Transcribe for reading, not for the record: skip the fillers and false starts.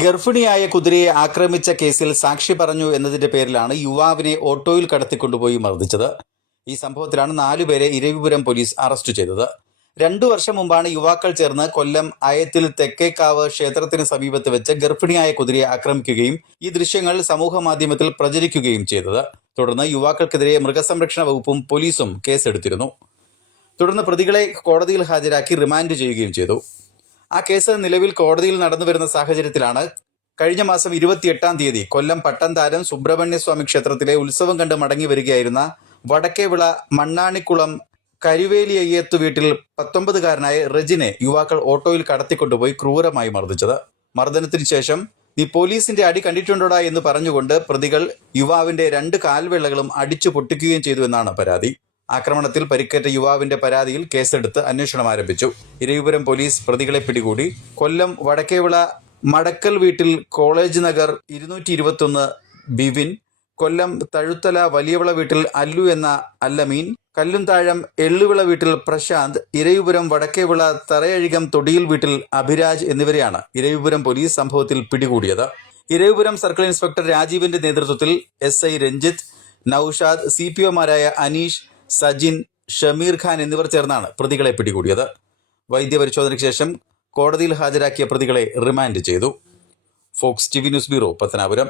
ഗർഭിണിയായ കുതിരയെ ആക്രമിച്ച കേസിൽ സാക്ഷി പറഞ്ഞു എന്നതിന്റെ പേരിലാണ് യുവാവിനെ ഓട്ടോയിൽ കടത്തിക്കൊണ്ടുപോയി മർദ്ദിച്ചത്. ഈ സംഭവത്തിലാണ് 4 പേരെ ഇരവിപുരം പോലീസ് അറസ്റ്റ് ചെയ്തത്. 2 വർഷം മുമ്പാണ് യുവാക്കൾ ചേർന്ന് കൊല്ലം അയത്തിൽ തെക്കേക്കാവ് ക്ഷേത്രത്തിന് സമീപത്ത് വെച്ച് ഗർഭിണിയായ കുതിരയെ ആക്രമിക്കുകയും ഈ ദൃശ്യങ്ങൾ സമൂഹ മാധ്യമത്തിൽ പ്രചരിക്കുകയും ചെയ്തത്. തുടർന്ന് യുവാക്കൾക്കെതിരെ മൃഗസംരക്ഷണ വകുപ്പും പോലീസും കേസെടുത്തിരുന്നു. തുടർന്ന് പ്രതികളെ കോടതിയിൽ ഹാജരാക്കി റിമാൻഡ് ചെയ്യുകയും ചെയ്തു. ആ കേസ് നിലവിൽ കോടതിയിൽ നടന്നുവരുന്ന സാഹചര്യത്തിലാണ് കഴിഞ്ഞ മാസം 28-ാം തീയതി കൊല്ലം പട്ടംതാരം സുബ്രഹ്മണ്യസ്വാമി ക്ഷേത്രത്തിലെ ഉത്സവം കണ്ട് മടങ്ങി വരികയായിരുന്ന വടക്കേവിള മണ്ണാണിക്കുളം കരുവേലിയയ്യത്തു വീട്ടിൽ 19-കാരനായ റെജിനെ യുവാക്കൾ ഓട്ടോയിൽ കടത്തിക്കൊണ്ടുപോയി ക്രൂരമായി മർദ്ദിച്ചത്. മർദ്ദനത്തിന് ശേഷം നീ പോലീസിന്റെ അടി കണ്ടിട്ടുണ്ടോടാ എന്ന് പറഞ്ഞുകൊണ്ട് പ്രതികൾ യുവാവിന്റെ 2 കാൽവെള്ളകളും അടിച്ചു പൊട്ടിക്കുകയും ചെയ്തു എന്നാണ് പരാതി. ആക്രമണത്തിൽ പരിക്കേറ്റ യുവാവിന്റെ പരാതിയിൽ കേസെടുത്ത് അന്വേഷണം ആരംഭിച്ചു. ഇരവിപുരം പോലീസ് പ്രതികളെ പിടികൂടി. കൊല്ലം വടക്കേവിള മടക്കൽ വീട്ടിൽ കോളേജ് നഗർ 221 ബിവിൻ, കൊല്ലം തഴുത്തല വലിയവിള വീട്ടിൽ അല്ലു എന്ന അല്ലമീൻ, കല്ലുംതാഴം എള്ളുവിള വീട്ടിൽ പ്രശാന്ത്, ഇരവിപുരം വടക്കേവിള തറയഴികം തൊടിയിൽ വീട്ടിൽ അഭിരാജ് എന്നിവരെയാണ് ഇരവിപുരം പോലീസ് സംഭവത്തിൽ പിടികൂടിയത്. ഇരവിപുരം സർക്കിൾ ഇൻസ്പെക്ടർ രാജീവിന്റെ നേതൃത്വത്തിൽ SI രഞ്ജിത്ത്, നൌഷാദ്, CPOമാരായ അനീഷ്, സജിൻ, ഷമീർ ഖാൻ എന്നിവർ ചേർന്നാണ് പ്രതികളെ പിടികൂടിയത്. വൈദ്യപരിശോധനയ്ക്ക് ശേഷം കോടതിയിൽ ഹാജരാക്കിയ പ്രതികളെ റിമാൻഡ് ചെയ്തു. Fox TV news bureau, Pathanapuram.